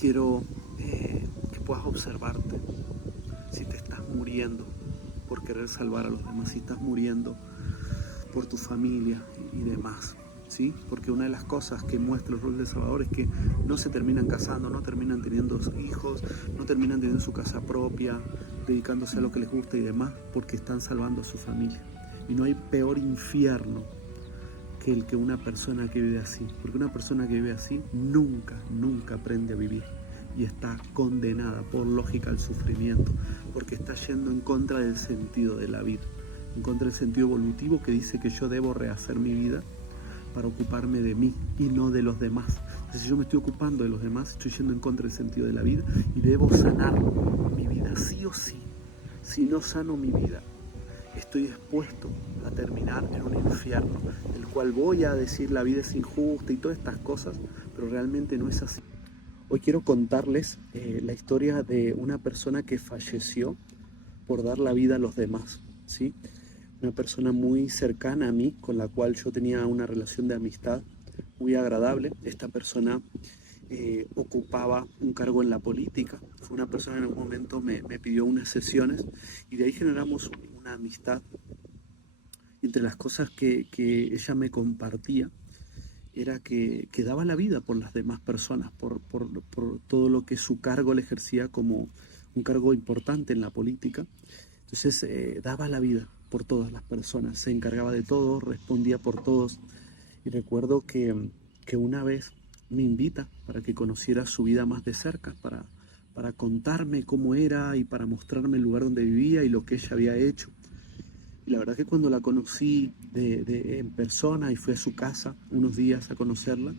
Quiero que puedas observarte si te estás muriendo por querer salvar a los demás, si estás muriendo por tu familia y demás, ¿sí? Porque una de las cosas que muestra el rol de Salvador es que no se terminan casando, no terminan teniendo hijos, no terminan teniendo su casa propia, dedicándose a lo que les gusta y demás, porque están salvando a su familia. Y no hay peor infierno que el que una persona que vive así, porque una persona que vive así nunca aprende a vivir y está condenada por lógica al sufrimiento, porque está yendo en contra del sentido de la vida, en contra del sentido evolutivo que dice que yo debo rehacer mi vida para ocuparme de mí y no de los demás. Entonces, si yo me estoy ocupando de los demás, estoy yendo en contra del sentido de la vida y debo sanar mi vida sí o sí. Si no sano mi vida, estoy expuesto a terminar en un infierno, del cual voy a decir la vida es injusta y todas estas cosas, pero realmente no es así. Hoy quiero contarles la historia de una persona que falleció por dar la vida a los demás, ¿sí? Una persona muy cercana a mí, con la cual yo tenía una relación de amistad muy agradable. Esta persona ocupaba un cargo en la política. Fue una persona que en un momento me pidió unas sesiones y de ahí generamos una amistad. Y entre las cosas que ella me compartía era que daba la vida por las demás personas, por todo lo que su cargo le ejercía como un cargo importante en la política. Entonces daba la vida por todas las personas, se encargaba de todo, respondía por todos. Y recuerdo que una vez me invita para que conociera su vida más de cerca, para contarme cómo era y para mostrarme el lugar donde vivía y lo que ella había hecho. Y la verdad que cuando la conocí en persona y fui a su casa unos días a conocerla,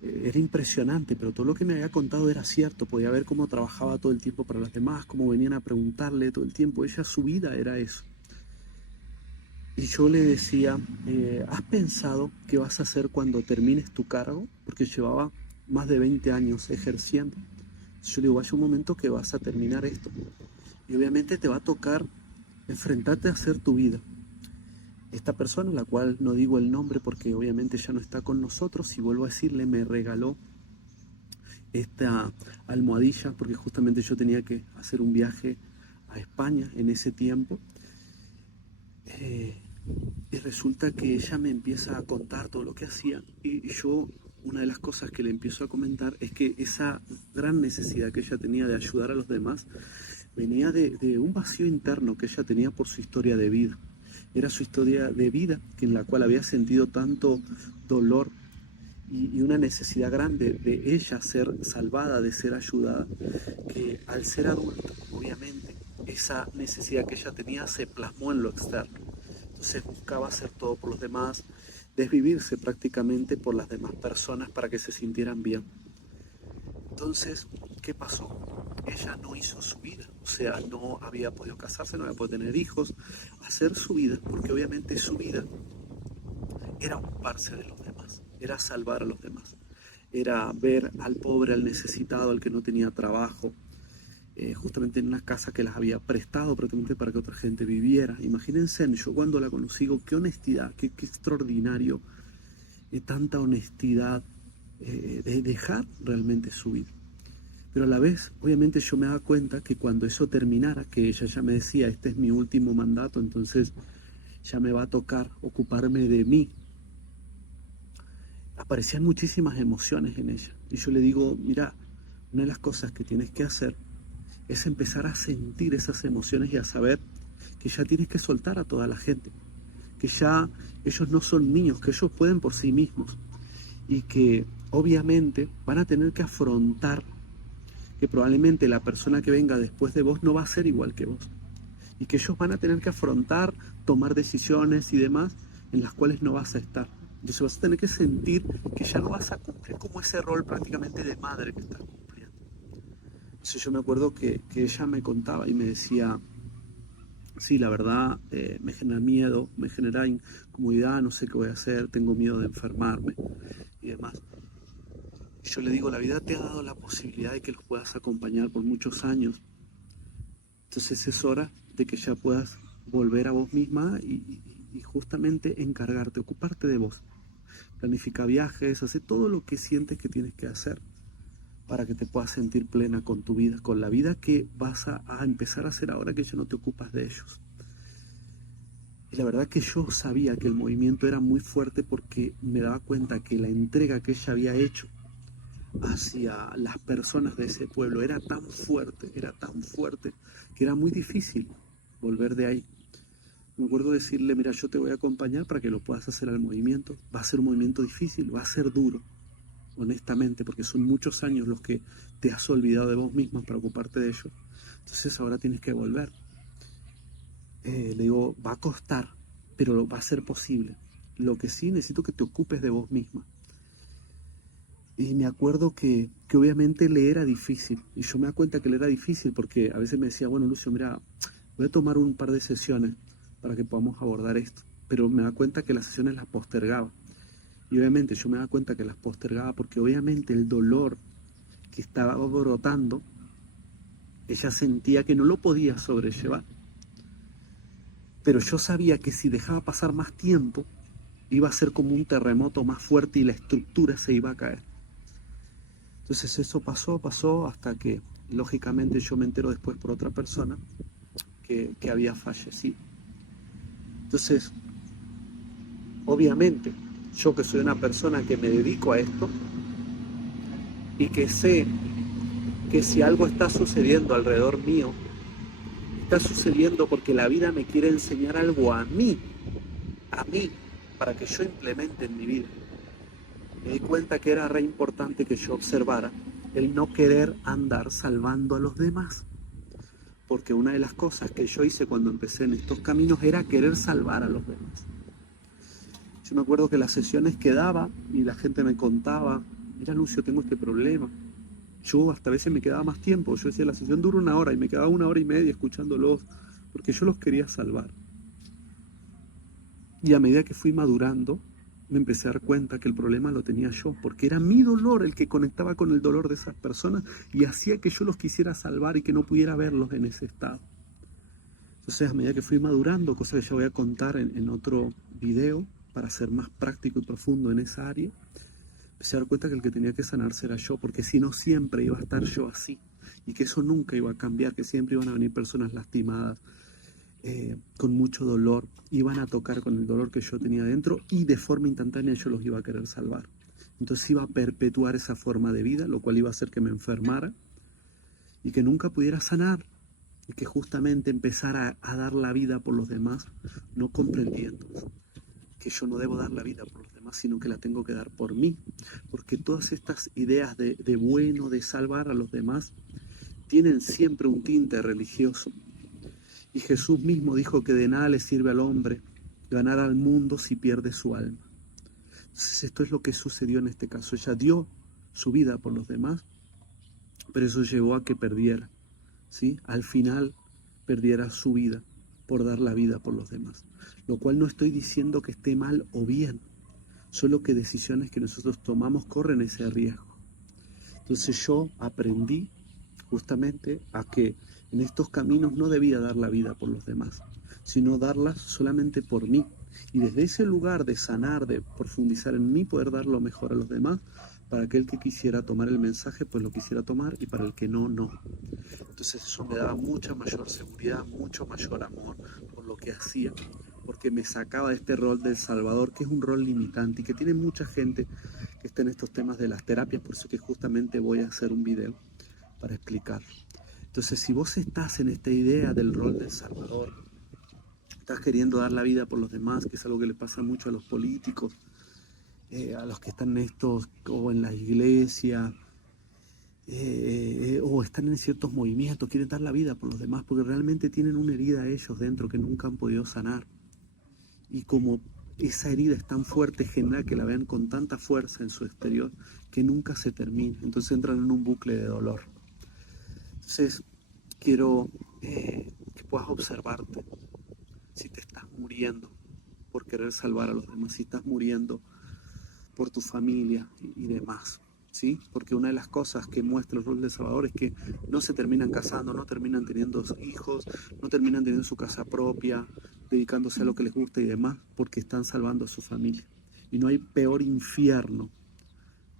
era impresionante, pero todo lo que me había contado era cierto. Podía ver cómo trabajaba todo el tiempo para los demás, cómo venían a preguntarle todo el tiempo. Ella, su vida era eso. Y yo le decía, ¿has pensado qué vas a hacer cuando termines tu cargo? Porque llevaba más de 20 años ejerciendo. Yo le digo, vaya un momento que vas a terminar esto. Y obviamente te va a tocar enfrentarte a hacer tu vida. Esta persona, la cual no digo el nombre porque obviamente ya no está con nosotros, y vuelvo a decirle, me regaló esta almohadilla porque justamente yo tenía que hacer un viaje a España en ese tiempo. Y resulta que ella me empieza a contar todo lo que hacía y yo, una de las cosas que le empiezo a comentar es que esa gran necesidad que ella tenía de ayudar a los demás venía de un vacío interno que ella tenía por su historia de vida. Era su historia de vida en la cual había sentido tanto dolor y una necesidad grande de ella ser salvada, de ser ayudada, que al ser adulta, obviamente, esa necesidad que ella tenía se plasmó en lo externo. Entonces buscaba hacer todo por los demás, desvivirse prácticamente por las demás personas para que se sintieran bien. Entonces, ¿qué pasó? Ella no hizo su vida, o sea, no había podido casarse, no había podido tener hijos, hacer su vida, porque obviamente su vida era ocuparse de los demás, era salvar a los demás, era ver al pobre, al necesitado, al que no tenía trabajo, justamente en una casa que las había prestado prácticamente para que otra gente viviera. Imagínense, yo cuando la conocí, digo, qué honestidad, qué extraordinario, tanta honestidad de dejar realmente su vida. Pero a la vez, obviamente yo me daba cuenta que cuando eso terminara, que ella ya me decía, este es mi último mandato, entonces ya me va a tocar ocuparme de mí, aparecían muchísimas emociones en ella. Y yo le digo, mira, una de las cosas que tienes que hacer es empezar a sentir esas emociones y a saber que ya tienes que soltar a toda la gente, que ya ellos no son niños, que ellos pueden por sí mismos y que obviamente van a tener que afrontar que probablemente la persona que venga después de vos no va a ser igual que vos y que ellos van a tener que afrontar, tomar decisiones y demás en las cuales no vas a estar. Entonces vas a tener que sentir que ya no vas a cumplir como ese rol prácticamente de madre que estás cumpliendo. Entonces yo me acuerdo que ella me contaba y me decía, sí, la verdad me genera miedo, me genera incomodidad, no sé qué voy a hacer, tengo miedo de enfermarme y demás. Y yo le digo, la vida te ha dado la posibilidad de que los puedas acompañar por muchos años. Entonces es hora de que ya puedas volver a vos misma y justamente encargarte, ocuparte de vos. Planifica viajes, hacer todo lo que sientes que tienes que hacer para que te puedas sentir plena con tu vida, con la vida que vas a empezar a hacer ahora que ya no te ocupas de ellos. Y la verdad que yo sabía que el movimiento era muy fuerte porque me daba cuenta que la entrega que ella había hecho hacia las personas de ese pueblo era tan fuerte, que era muy difícil volver de ahí. Me acuerdo decirle, mira, yo te voy a acompañar para que lo puedas hacer al movimiento. Va a ser un movimiento difícil, va a ser duro, honestamente, porque son muchos años los que te has olvidado de vos misma para ocuparte de ello. Entonces ahora tienes que volver. Le digo, va a costar, pero va a ser posible. Lo que sí, necesito que te ocupes de vos misma. Y me acuerdo que obviamente le era difícil. Y yo me da cuenta que le era difícil porque a veces me decía, bueno, Lucio, mira, voy a tomar un par de sesiones para que podamos abordar esto. Pero me da cuenta que las sesiones las postergaba. Y obviamente yo me da cuenta que las postergaba porque obviamente el dolor que estaba brotando, ella sentía que no lo podía sobrellevar. Pero yo sabía que si dejaba pasar más tiempo, iba a ser como un terremoto más fuerte y la estructura se iba a caer. Entonces eso pasó hasta que, lógicamente, yo me entero después por otra persona que había fallecido. Entonces, obviamente, yo que soy una persona que me dedico a esto y que sé que si algo está sucediendo alrededor mío, está sucediendo porque la vida me quiere enseñar algo a mí, para que yo implemente en mi vida. Me di cuenta que era re importante que yo observara el no querer andar salvando a los demás. Porque una de las cosas que yo hice cuando empecé en estos caminos era querer salvar a los demás. Yo me acuerdo que las sesiones que daba y la gente me contaba, mira Lucio, tengo este problema. Yo hasta a veces me quedaba más tiempo. Yo decía, la sesión dura 1 hora y me quedaba 1 hora y media escuchándolos porque yo los quería salvar. Y a medida que fui madurando, me empecé a dar cuenta que el problema lo tenía yo, porque era mi dolor el que conectaba con el dolor de esas personas y hacía que yo los quisiera salvar y que no pudiera verlos en ese estado. Entonces, a medida que fui madurando, cosa que ya voy a contar en otro video para ser más práctico y profundo en esa área, empecé a dar cuenta que el que tenía que sanarse era yo, porque si no siempre iba a estar yo así y que eso nunca iba a cambiar, que siempre iban a venir personas lastimadas, con mucho dolor, iban a tocar con el dolor que yo tenía dentro y de forma instantánea yo los iba a querer salvar. Entonces iba a perpetuar esa forma de vida, lo cual iba a hacer que me enfermara y que nunca pudiera sanar y que justamente empezara a dar la vida por los demás, no comprendiendo que yo no debo dar la vida por los demás, sino que la tengo que dar por mí, porque todas estas ideas de bueno, de salvar a los demás, tienen siempre un tinte religioso. Y Jesús mismo dijo que de nada le sirve al hombre ganar al mundo si pierde su alma. Entonces esto es lo que sucedió en este caso. Ella dio su vida por los demás, pero eso llevó a que perdiera, ¿sí? Al final perdiera su vida por dar la vida por los demás. Lo cual no estoy diciendo que esté mal o bien, solo que decisiones que nosotros tomamos corren ese riesgo. Entonces yo aprendí justamente a que en estos caminos no debía dar la vida por los demás, sino darla solamente por mí. Y desde ese lugar de sanar, de profundizar en mí, poder dar lo mejor a los demás, para aquel que quisiera tomar el mensaje, pues lo quisiera tomar, y para el que no, no. Entonces eso me daba mucha mayor seguridad, mucho mayor amor por lo que hacía, porque me sacaba de este rol del Salvador, que es un rol limitante y que tiene mucha gente que está en estos temas de las terapias, por eso que justamente voy a hacer un video para explicarlo. Entonces, si vos estás en esta idea del rol del Salvador, estás queriendo dar la vida por los demás, que es algo que le pasa mucho a los políticos, a los que están en estos, o en la iglesia, o están en ciertos movimientos, quieren dar la vida por los demás, porque realmente tienen una herida ellos dentro que nunca han podido sanar. Y como esa herida es tan fuerte, genera que la vean con tanta fuerza en su exterior, que nunca se termina. Entonces entran en un bucle de dolor. Entonces, quiero que puedas observarte si te estás muriendo por querer salvar a los demás, si estás muriendo por tu familia y demás, ¿sí? Porque una de las cosas que muestra el rol de Salvador es que no se terminan casando, no terminan teniendo hijos, no terminan teniendo su casa propia, dedicándose a lo que les gusta y demás, porque están salvando a su familia. Y no hay peor infierno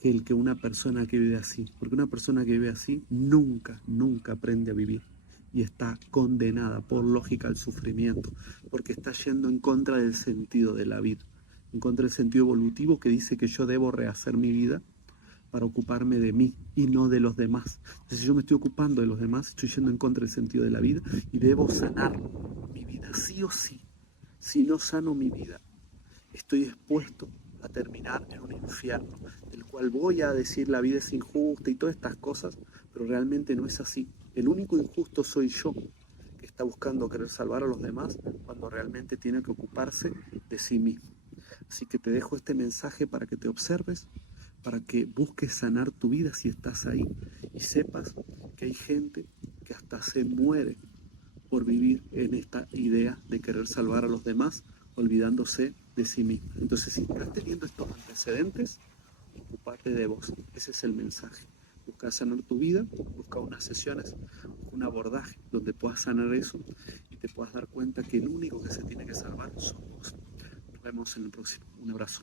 que el que una persona que vive así. Porque una persona que vive así nunca, nunca aprende a vivir. Y está condenada por lógica al sufrimiento, porque está yendo en contra del sentido de la vida, en contra del sentido evolutivo que dice que yo debo rehacer mi vida para ocuparme de mí y no de los demás. Entonces, si yo me estoy ocupando de los demás, estoy yendo en contra del sentido de la vida y debo sanar mi vida, sí o sí. Si no sano mi vida, estoy expuesto a terminar en un infierno, del cual voy a decir la vida es injusta y todas estas cosas, pero realmente no es así. El único injusto soy yo, que está buscando querer salvar a los demás cuando realmente tiene que ocuparse de sí mismo. Así que te dejo este mensaje para que te observes, para que busques sanar tu vida si estás ahí y sepas que hay gente que hasta se muere por vivir en esta idea de querer salvar a los demás, olvidándose de sí mismo. Entonces, si estás teniendo estos antecedentes, ocúpate de vos. Ese es el mensaje. Busca sanar tu vida, busca unas sesiones, busca un abordaje donde puedas sanar eso y te puedas dar cuenta que el único que se tiene que salvar sos vos. Nos vemos en el próximo. Un abrazo.